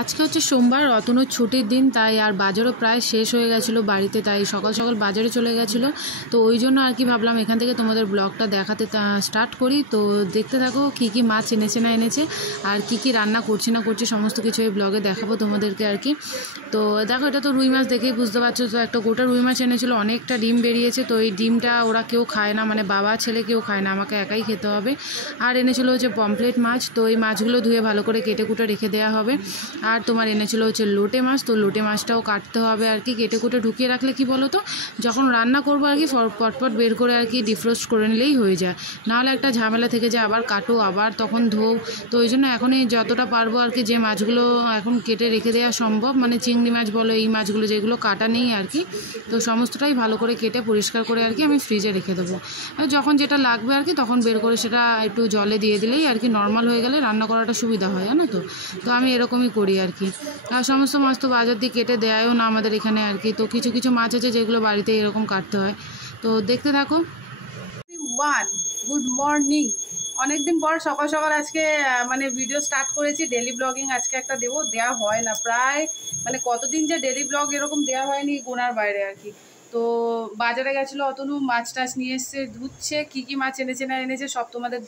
আজকে হচ্ছে সোমবার, রতনুর ছুটির দিন, তাই আর বাজারও প্রায় শেষ হয়ে গেছিলো বাড়িতে, তাই সকাল সকাল বাজারে চলে গেছিলো। তো ওই জন্য আর কি ভাবলাম এখান থেকে তোমাদের ব্লগটা দেখাতে স্টার্ট করি। তো দেখতে থাকো কী কী মাছ এনেছে না এনেছে আর কি কি রান্না করছে না করছে সমস্ত কিছু এই ব্লগে দেখাবো তোমাদেরকে আর কি। তো দেখো, এটা তো রুই মাছ দেখেই বুঝতে পারছো। তো একটা গোটা রুই মাছ এনেছিলো, অনেকটা ডিম বেরিয়েছে। তো এই ডিমটা ওরা কেউ খায় না, মানে বাবা ছেলে কেউ খায় না, আমাকে একাই খেতে হবে। আর এনেছিলো হচ্ছে পমফ্লেট মাছ। তো এই মাছগুলো ধুয়ে ভালো করে কেটে কুটে রেখে দেওয়া হবে। আর তোমার এনেছিল হচ্ছে লোটে মাছ। তো লোটে মাছটাও কাটতে হবে আর কি, কেটে কুটে ঢুকিয়ে রাখলে কি বলো তো, যখন রান্না করবো আর কি পটপট বের করে আর কি ডিফ্রোস্ট করে নিলেই হয়ে যায়, নাহলে একটা ঝামেলা থেকে যায়, আবার কাটো আবার তখন ধোও। তো ওই জন্য এখনই যতটা পারবো আর কি, যে মাছগুলো এখন কেটে রেখে দেওয়া সম্ভব, মানে চিংড়ি মাছ বলো, এই মাছগুলো যেগুলো কাটা নেই আর কি, তো সমস্তটাই ভালো করে কেটে পরিষ্কার করে আর কি আমি ফ্রিজে রেখে দেবো। যখন যেটা লাগবে আর কি তখন বের করে সেটা একটু জলে দিয়ে দিলেই আর কি নর্মাল হয়ে গেলে রান্না করাটা সুবিধা হয়, জানো তো। তো আমি এরকমই করি আর কি। আর সমস্ত মাছ তো বাজার দিয়ে কেটে দেয়ও না আমাদের এখানে আর কি। তো কিছু কিছু মাছ আছে যেগুলো বাড়িতে এরকম কাটতে হয়। তো দেখতে থাকো। Good morning. অনেকদিন পর সকাল সকাল আজকে মানে ভিডিও স্টার্ট করেছি। ডেলি ব্লগিং আজকে একটা দেওয়া হয় না প্রায়, মানে কতদিন যে ডেলি ব্লগ এরকম দেওয়া হয়নি গোনার বাইরে আর কি। তো বাজারে গেছিলো অতনু, মাছ টাছ নিয়ে এসছে, ধুচ্ছে, কী কী মাছ এনেছে না এনেছে সব তোমাদের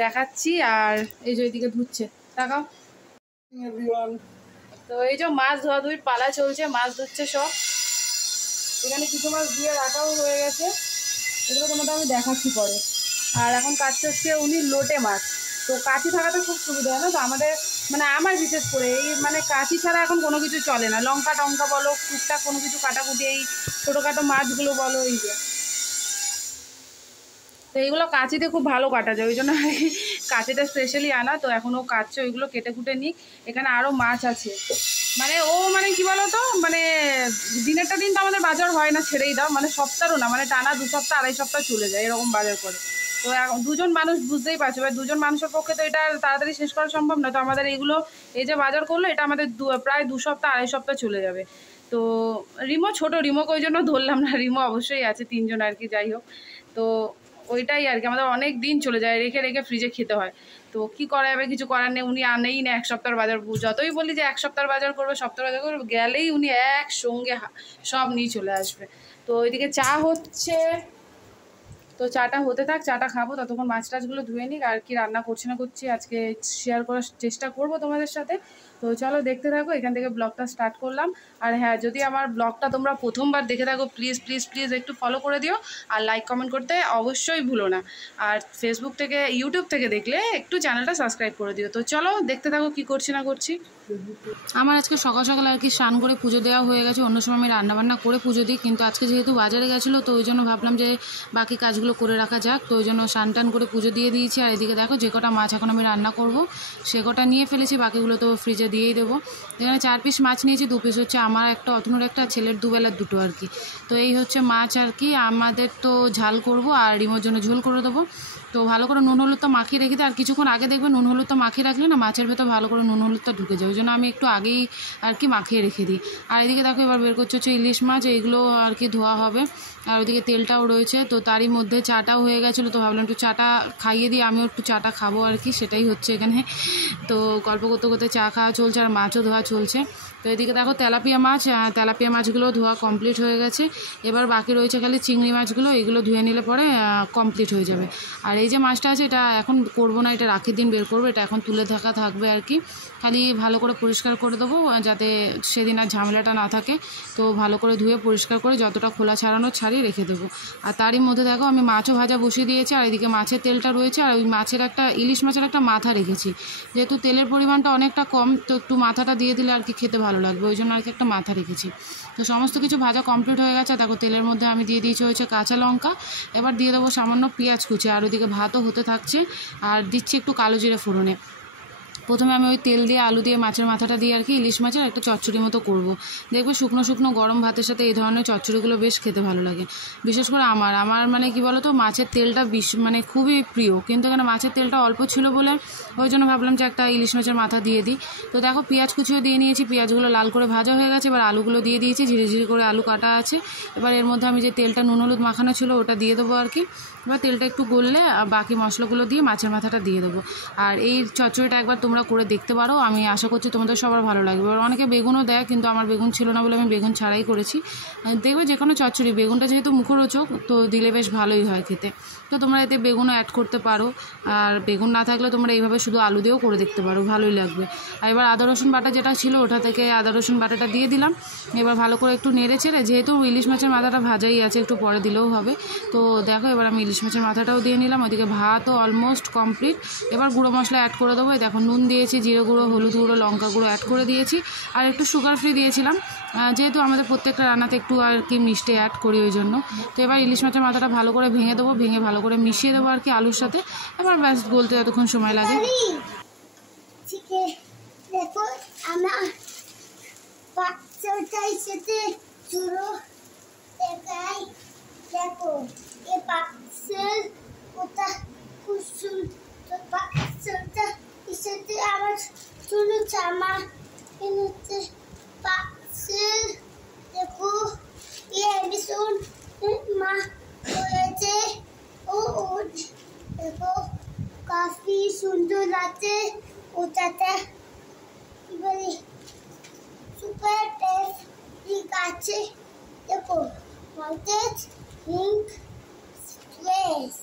দেখাচ্ছি। আর এই যে ওইদিকে ধুচ্ছে, দেখাও। তো এই যে মাছ ধোয়াধুয়ির পালা চলছে, মাছ ধুচ্ছে সব। এখানে কিছু মাছ দিয়ে রাখাও হয়ে গেছে, এগুলো তোমাদের আমি দেখাচ্ছি পরে। আর এখন কাটতে হচ্ছে উনি লোটে মাছ। তো কাঁচি থাকাতে খুব সুবিধা হয় না, তো আমাদের মানে আমার বিশেষ করে এই মানে কাঁচি ছাড়া এখন কোনো কিছু চলে না। লঙ্কা টঙ্কা বলো, টুকটাক কোনো কিছু কাটাকুটি, এই ছোটোখাটো মাছগুলো বলো, এই যে তো এইগুলো কাঁচিতে খুব ভালো কাটা যায়, ওই জন্য কাঁচিটা স্পেশালি আনা। তো এখনও কাটছে, ওইগুলো কেটে কুটে নিই। এখানে আরও মাছ আছে, মানে মানে কি বলো তো, মানে দিনেরটা দিন তো আমাদের বাজার হয় না, ছেড়েই দাও, মানে সপ্তাহও না, মানে টানা 2 সপ্তাহ 2.5 সপ্তাহ চলে যায় এরকম বাজার করে। তো এখন দুজন মানুষ বুঝতেই পারছো, এবার দুজন মানুষের পক্ষে তো এটা তাড়াতাড়ি শেষ করা সম্ভব না। তো আমাদের এইগুলো, এই যে বাজার করলো, এটা আমাদের প্রায় 2 সপ্তাহ 2.5 সপ্তাহ চলে যাবে। তো রিমো ছোটো, রিমোকে ওই জন্য ধরলাম না, রিমো অবশ্যই আছে, 3 জন আর কি, যাই হোক। তো ওইটাই আর কি, আমাদের অনেক দিন চলে যায়, রেখে রেখে ফ্রিজে খেতে হয়। তো কী করা যাবে, কিছু করার নেই। উনি আনেই না 1 সপ্তাহের বাজার, যতই বলি যে 1 সপ্তাহের বাজার করবে, সপ্তাহের বাজার করবে, গেলেই উনি একসঙ্গে সব নিয়ে চলে আসবে। তো ওইদিকে চা হচ্ছে, তো চাটা হতে থাক, চাটা খাবো, ততক্ষণ মাছ টাছগুলো ধুয়ে নিক। আর কি রান্না করছি না করছি আজকে শেয়ার করার চেষ্টা করব তোমাদের সাথে। তো চলো দেখতে থাকো, এখান থেকে ব্লগটা স্টার্ট করলাম। আর হ্যাঁ, যদি আমার ব্লগটা তোমরা প্রথমবার দেখে থাকো, প্লিজ প্লিজ প্লিজ একটু ফলো করে দিও, আর লাইক কমেন্ট করতে অবশ্যই ভুলো না। আর ফেসবুক থেকে, ইউটিউব থেকে দেখলে একটু চ্যানেলটা সাবস্ক্রাইব করে দিও। তো চলো দেখতে থাকো কী করছি না করছি। আমার আজকে সকাল সকাল আর কি স্নান করে পুজো দেওয়া হয়ে গেছে। অন্য সময় আমি রান্নাবান্না করে পুজো দিই, কিন্তু আজকে যেহেতু বাজারে গেছিলো, তো ওই জন্য ভাবলাম যে বাকি কাজগুলো করে রাখা যাক। তো ওই জন্য স্নান টান করে পুজো দিয়ে দিয়েছি। আর এদিকে দেখো, যে কটা মাছ এখন আমি রান্না করব সে কটা নিয়ে ফেলেছি, বাকিগুলো তো ফ্রিজে দিয়েই দেবো। এখানে 4 পিস মাছ নিয়েছি, 2 পিস হচ্ছে আমার একটা, অতনুর একটা, ছেলের দুবেলার দুটো আর কি। তো এই হচ্ছে মাছ আর কি। আমাদের তো ঝাল করব আর রিমোর জন্য ঝোল করে দেবো। তো ভালো করে নুন হলুদটা মাখিয়ে রেখে দিই, আর কিছুক্ষণ আগে দেখবে নুন হলুদটা মাখিয়ে রাখলে না মাছের ভেতর ভালো করে নুন হলুদটা ঢুকে যায়, ওই জন্য আমি একটু আগেই আর কি মাখিয়ে রেখে দিই। আর এদিকে দেখো এবার বের করছে হচ্ছে ইলিশ মাছ, এইগুলো আর কি ধোয়া হবে। আর ওইদিকে তেলটাও রয়েছে। তো তারই মধ্যে চাটাও হয়ে গেছিলো, তো ভাবলাম একটু চাটা খাইয়ে দিই, আমিও একটু চাটা খাবো আর কি, সেটাই হচ্ছে এখানে। তো গল্প করতে করতে চা খাওয়া চলছে আর মাছও ধোয়া চলছে। তো এদিকে দেখো তেলাপিয়া মাছগুলো ধোয়া কমপ্লিট হয়ে গেছে। এবার বাকি রয়েছে খালি চিংড়ি মাছগুলো, এগুলো ধুয়ে নিলে পরে কমপ্লিট হয়ে যাবে। আর এই যে মাছটা আছে, এটা এখন করবো না, এটা রাখির দিন বের করবো, এটা এখন তুলে থাকবে আর কি। খালি ভালো করে পরিষ্কার করে দেবো, যাতে সেদিন আর ঝামেলাটা না থাকে। তো ভালো করে ধুয়ে পরিষ্কার করে যতটা খোলা ছাড়ানোর ছাড়িয়ে রেখে দেবো। আর তারই মধ্যে দেখো আমি মাছও ভাজা বসিয়ে দিয়েছি। আর এদিকে মাছের তেলটা রয়েছে, আর ওই মাছের একটা, ইলিশ মাছের একটা মাথা রেখেছি। যেহেতু তেলের পরিমাণটা অনেকটা কম, তো একটু মাথাটা দিয়ে দিলে আর কি খেতে ভালো লাগবে, ওই জন্য আর কি একটা মাথা রেখেছি। তো সমস্ত কিছু ভাজা কমপ্লিট হয়ে গেছে। দেখো তেলের মধ্যে আমি দিয়ে দিয়েছি হচ্ছে কাঁচা লঙ্কা, এবার দিয়ে দেবো সামান্য পেঁয়াজ কুচি। আর ওইদিকে ভাতও হতে থাকছে, আর দিচ্ছি একটু কালো জিরে ফোড়নে। প্রথমে আমি ওই তেল দিয়ে আলু দিয়ে মাছের মাথাটা দিয়ে আর কি ইলিশ মাছের একটা চচ্চড়ি মতো করব। দেখবে শুকনো শুকনো গরম ভাতের সাথে এই ধরনের চচ্চড়িগুলো বেশ খেতে ভালো লাগে। বিশেষ করে আমার মানে কি বলো তো, মাছের তেলটা মানে খুবই প্রিয়, কিন্তু এখানে মাছের তেলটা অল্প ছিল বলে ওই জন্য ভাবলাম যে একটা ইলিশ মাছের মাথা দিয়ে দিই। তো দেখো পেঁয়াজ কুচিও দিয়ে নিয়েছি, পেঁয়াজগুলো লাল করে ভাজা হয়ে গেছে। এবার আলুগুলো দিয়ে দিয়েছি, ঝিরি ঝিরি করে আলু কাটা আছে। এবার এর মধ্যে আমি যে তেলটা নুন হলুদ মাখানো ছিল ওটা দিয়ে দেবো আর কি। এবার তেলটা একটু গললে বাকি মশলাগুলো দিয়ে মাছের মাথাটা দিয়ে দেবো। আর এই চচ্চড়িটা একবার তোমরা তোমরা করে দেখতে পারো। আমি আশা করছি তোমাদের সবার ভালো লাগবে। আর অনেকে বেগুনও দেয়, কিন্তু আমার বেগুন ছিল না বলে আমি বেগুন ছাড়াই করেছি। দেখবে যে কোনো চচ্চড়ি বেগুনটা যেহেতু মুখরোচক, তো দিলে বেশ ভালোই হয় খেতে। তো তোমরা এতে বেগুনও অ্যাড করতে পারো, আর বেগুন না থাকলে তোমরা এইভাবে শুধু আলু দিয়েও করে দেখতে পারো, ভালোই লাগবে। আর এবার আদা রসুন বাটা যেটা ছিল ওটা থেকে আদা রসুন বাটাটা দিয়ে দিলাম। এবার ভালো করে একটু নেড়ে চেড়ে, যেহেতু ইলিশ মাছের মাথাটা ভাজাই আছে, একটু পরে দিলেও হবে। তো দেখো এবার আমি ইলিশ মাছের মাথাটাও দিয়ে নিলাম। ওইদিকে ভাতও অলমোস্ট কমপ্লিট। এবার গুঁড়ো মশলা অ্যাড করে দেবো। দেখো নুন দিয়েছি, জিরে গুঁড়ো, হলুদ গুঁড়ো, লঙ্কা গুঁড়ো অ্যাড করে দিয়েছি, আর একটু সুগার ফ্রি দিয়েছিলাম, যেহেতু আমাদের প্রত্যেকটা রান্নাতে একটু আর কি মিষ্টি অ্যাড করি ওই জন্য। তো এবার ইলিশ মাছের মাথাটা ভালো করে ভেঙে দেবো, ভেঙে ভালো করে মিশিয়ে দেবো আর কি আলুর সাথে। এবার ব্যাস গলতে যতক্ষণ সময় লাগে। দেখো আমার পাকচাটাই সাথে চুরো দেখাই। দেখো এই পাকচার ওটা খুব সুন্দর। পাকচাটা সাথে আমার চুলো জামা কিনেছে। পাকচার দেখো এই ভীষণ মা হয়েছে। ও দেখো কাফি সুন্দর আছে ওটাতে। কি বলি সুপার টেস্ট ঠিক আছে। দেখো মাউন্টেড পিঙ্ক স্পেস।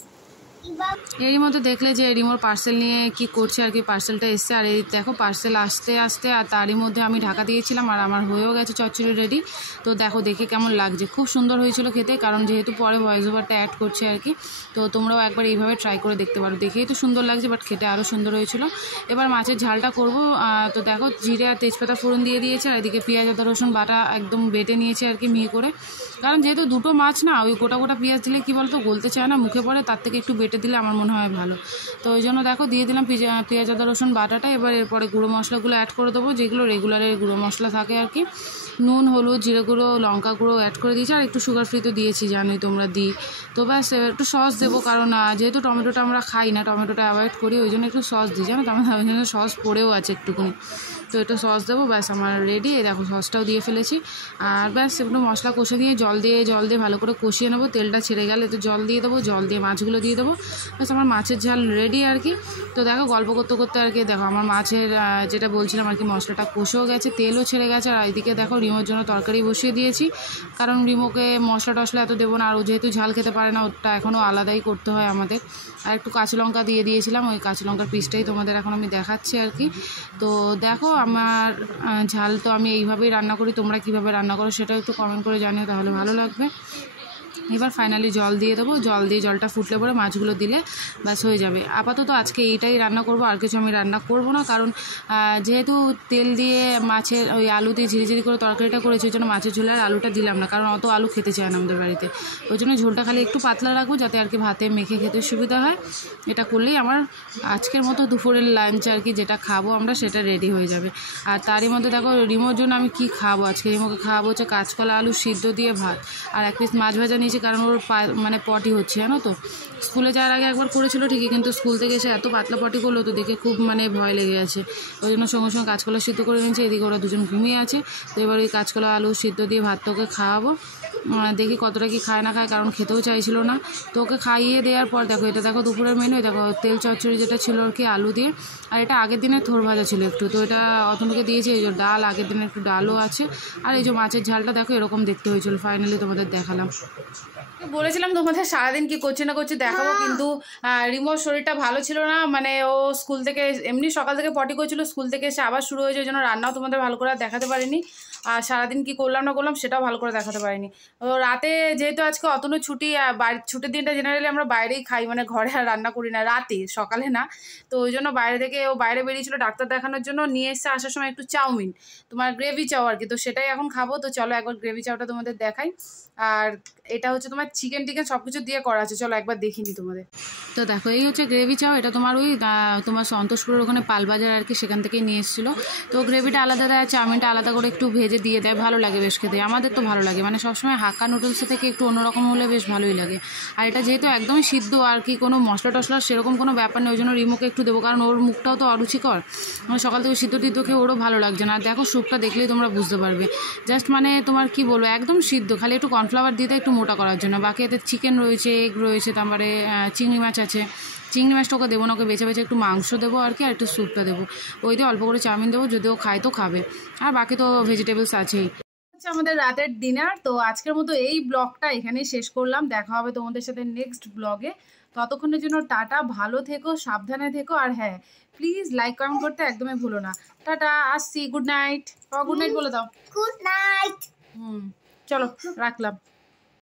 এরই মধ্যে দেখলে যে রিমোর পার্সেল নিয়ে কি করছে আর কি, পার্সেলটা এসছে। আর এই দেখো পার্সেল আসতে আসতে আর তারই মধ্যে আমি ঢাকা দিয়েছিলাম, আর আমার হয়েও গেছে চচ্চড়ি রেডি। তো দেখো দেখে কেমন লাগছে, খুব সুন্দর হয়েছিল খেতে, কারণ যেহেতু পরে ভয়েস ওভারটা অ্যাড করছে আর কি। তো তোমরাও একবার এইভাবে ট্রাই করে দেখতে পারো, দেখেই তো সুন্দর লাগছে, বাট খেতে আরও সুন্দর হয়েছিল। এবার মাছের ঝালটা করব। তো দেখো জিরে আর তেজপাতা ফোড়ন দিয়ে দিয়েছে, আর এদিকে পেঁয়াজ আদা রসুন বাটা একদম বেটে নিয়েছে আর কি মিহি করে। কারণ যেহেতু দুটো মাছ না, ওই গোটা গোটা পেঁয়াজ দিলে কী বলতো গলতে চায় না, মুখে পড়ে, তার থেকে একটু বেটে দিলে আমার মনে হয় ভালো। তো ওই জন্য দেখো দিয়ে দিলাম পেঁয়াজ আদা রসুন বাটাটা। এবার এরপরে গুঁড়ো মশলাগুলো অ্যাড করে দেবো, যেগুলো রেগুলারের গুঁড়ো মশলা থাকে আর কি। নুন, হলুদ, জিরে গুঁড়ো, লঙ্কা গুঁড়ো অ্যাড করে দিয়েছি, আর একটু সুগার ফ্রি তো দিয়েছি, জানোই তোমরা দিই। তো ব্যাস একটু সস দেবো, কারণ যেহেতু টমেটোটা আমরা খাই না, টমেটোটা অ্যাভয়েড করি, ওই জন্য একটু সস দিই, জানো তো আমাদের ওই জন্য সস পড়েও আছে একটুকুনি। তো একটু সস দেবো, ব্যাস আমার রেডি। দেখো সসটাও দিয়ে ফেলেছি। আর ব্যাস একটু মশলা কষে দিয়ে জল দিয়ে ভালো করে কষিয়ে নেবো। তেলটা ছেড়ে গেলে তো জল দিয়ে দেবো, জল দিয়ে মাছগুলো দিয়ে দেবো, ব্যাস আমার মাছের ঝাল রেডি আর কি। তো দেখো গল্প করতে করতে আর কি দেখো আমার মাছের যেটা বলছিলাম আর কি, মশলাটা কষেও গেছে, তেলও ছেড়ে গেছে। আর এইদিকে দেখো রিমোর জন্য তরকারি বসিয়ে দিয়েছি, কারণ রিমোকে মশলা টশলা এত দেবো না, আর ও যেহেতু ঝাল খেতে পারে না, ওটা এখনও আলাদাই করতে হয় আমাদের। আর একটু কাঁচা লঙ্কা দিয়ে দিয়েছিলাম, ওই কাঁচা লঙ্কার পিসটাই তোমাদের এখন আমি দেখাচ্ছি আর কি। তো দেখো আমার ঝাল তো আমি এইভাবেই রান্না করি, তোমরা কীভাবে রান্না করো সেটাও একটু কমেন্ট করে জানিও, তাহলে ভালো লাগবে। এবার ফাইনালি জল দিয়ে দেবো, জল দিয়ে জলটা ফুটলে পরে মাছগুলো দিলে ব্যাস হয়ে যাবে। আপাতত আজকে এইটাই রান্না করব, আর কিছু আমি রান্না করব না, কারণ যেহেতু তেল দিয়ে মাছের ওই আলু দিয়ে ঝিরিঝিরি করে তরকারিটা করেছি, ওই জন্য মাছের ঝোলে আর আলুটা দিলাম না, কারণ অত আলু খেতে চায় না আমাদের বাড়িতে। ওই জন্য ঝোলটা খালি একটু পাতলা রাখবো, যাতে আর কি ভাতে মেখে খেতে সুবিধা হয়। এটা করলেই আমার আজকের মতো দুপুরের লাঞ্চ আর কি, যেটা খাবো আমরা সেটা রেডি হয়ে যাবে। আর তারই মধ্যে দেখো রিমোর জন্য আমি কি খাবো আজকে, রিমোকে খাওয়াবো হচ্ছে কাঁচকলা আলু সিদ্ধ দিয়ে ভাত, আর এক পিস মাছ ভাজা নিয়েছি, কারণ ওর মানে পটি হচ্ছে, জানো তো। স্কুলে যাওয়ার আগে একবার করেছিল ঠিকই, কিন্তু স্কুল থেকে এসে এত পাতলা পটি করলো তো দেখে খুব মানে ভয় লেগে গেছে। ওই জন্য সঙ্গে সঙ্গে কাঁচকলা সিদ্ধ করে নিয়েছি। এদিকে ওরা দুজন ঘুমিয়ে আছে, তো এবার ওই কাঁচকলা আলু সিদ্ধ দিয়ে ভাতটা ওকে খাওয়াবো, দেখি কতটা কি খায় না খায়, কারণ খেতেও চাইছিল না। তো ওকে খাইয়ে দেওয়ার পর দেখো এটা দেখো দুপুরের মেনু, দেখো তেল চচ্চড়ি যেটা ছিল আর কি আলু দিয়ে, আর এটা আগের দিনের থোর ভাজা ছিল একটু, তো এটা অতনুকে দিয়েছি। এই যে ডাল, আগের দিনের একটু ডালও আছে, আর এই যে মাছের ঝালটা দেখো এরকম দেখতে হয়েছিল। ফাইনালি তোমাদের দেখালাম। বলেছিলাম তোমাদের সারাদিন কি করছে না করছে দেখাবো, কিন্তু রিমোর শরীরটা ভালো ছিল না, মানে ও স্কুল থেকে এমনি সকাল থেকে পটি করছিল, স্কুল থেকে এসে আবার শুরু হয়েছে, ওই জন্য রান্নাও তোমাদের ভালো করে দেখাতে পারিনি। আর সারাদিন কি করলাম না করলাম সেটাও ভালো করে দেখাতে পারিনি। তো রাতে যেহেতু আজকে অতনু ছুটি, বাড়ির ছুটির দিনটা জেনারেলি আমরা বাইরেই খাই, মানে ঘরে আর রান্না করি না রাতে, সকালে না। তো ওই জন্য বাইরে থেকে ও বাইরে বেরিয়েছিল ডাক্তার দেখানোর জন্য, নিয়ে এসে আসার সময় একটু চাউমিন, তোমার গ্রেভি চাও আর কি, তো সেটাই এখন খাবো। তো চলো একবার গ্রেভি চাওটা তোমাদের দেখাই। আর এটা হচ্ছে তোমার চিকেন টিকেন সব কিছু দিয়ে করা আছে, চলো একবার দেখিনি তোমাদের। তো দেখো এই হচ্ছে গ্রেভি চাও, এটা তোমার ওই তোমার সন্তোষপুরের ওখানে পালবাজার আর কি, সেখান থেকেই নিয়ে এসেছিলো। তো গ্রেভিটা আলাদা দেয়, চাউমিনটা আলাদা করে একটু ভেজে দিয়ে দেয়, ভালো লাগে বেশ খেতে, আমাদের তো ভালো লাগে, মানে সবসময় হাক্কা নুডলসের থেকে একটু অন্যরকম হলে বেশ ভালোই লাগে। আর এটা যেহেতু একদম সিদ্ধ আর কি, কোনো মশলা টশলা সেরকম কোনো ব্যাপার নেই, ওই জন্য রিমোকে একটু দেবো, কারণ ওর মুখটাও তো অরুচিকর, মানে সকাল থেকে সিদ্ধ টিদ্ধ খেয়ে ওরও ভালো লাগছে না। আর দেখো স্যুপটা দেখলেই তোমরা বুঝতে পারবে, জাস্ট মানে তোমার কি বলবো একদম সিদ্ধ, খালি একটু কর্নফ্লাওয়ার দিয়ে একটু মোটা করার জন্য। বাকি এতে চিকেন রয়েছে, এগ রয়েছে, তারপরে চিংড়ি মাছ আছে, চিংড়ি মাছটা ওকে দেবো না, ওকে বেছে বেছে একটু মাংস দেবো আর কি, আর একটু স্যুপটা দেবো। ওই দিয়ে অল্প করে চাউমিন দেবো, যদি ও খায় তো খাবে, আর বাকি তো ভেজিটেবলস আছেই। হচ্ছে আমাদের রাতের ডিনার। তো আজকের মতো এই ব্লগটা এখানেই শেষ করলাম। দেখা হবে তোমাদের সাথে নেক্সট ব্লগে। ততক্ষণের জন্য টাটা, ভালো থেকো, সাবধানে থেকো, আর হ্যাঁ প্লিজ লাইক কমেন্ট করতে একদমই ভুলো না। টাটা, আসছি, গুড নাইট। গুড নাইট বলে দাও। Good night. চলো রাখলাম।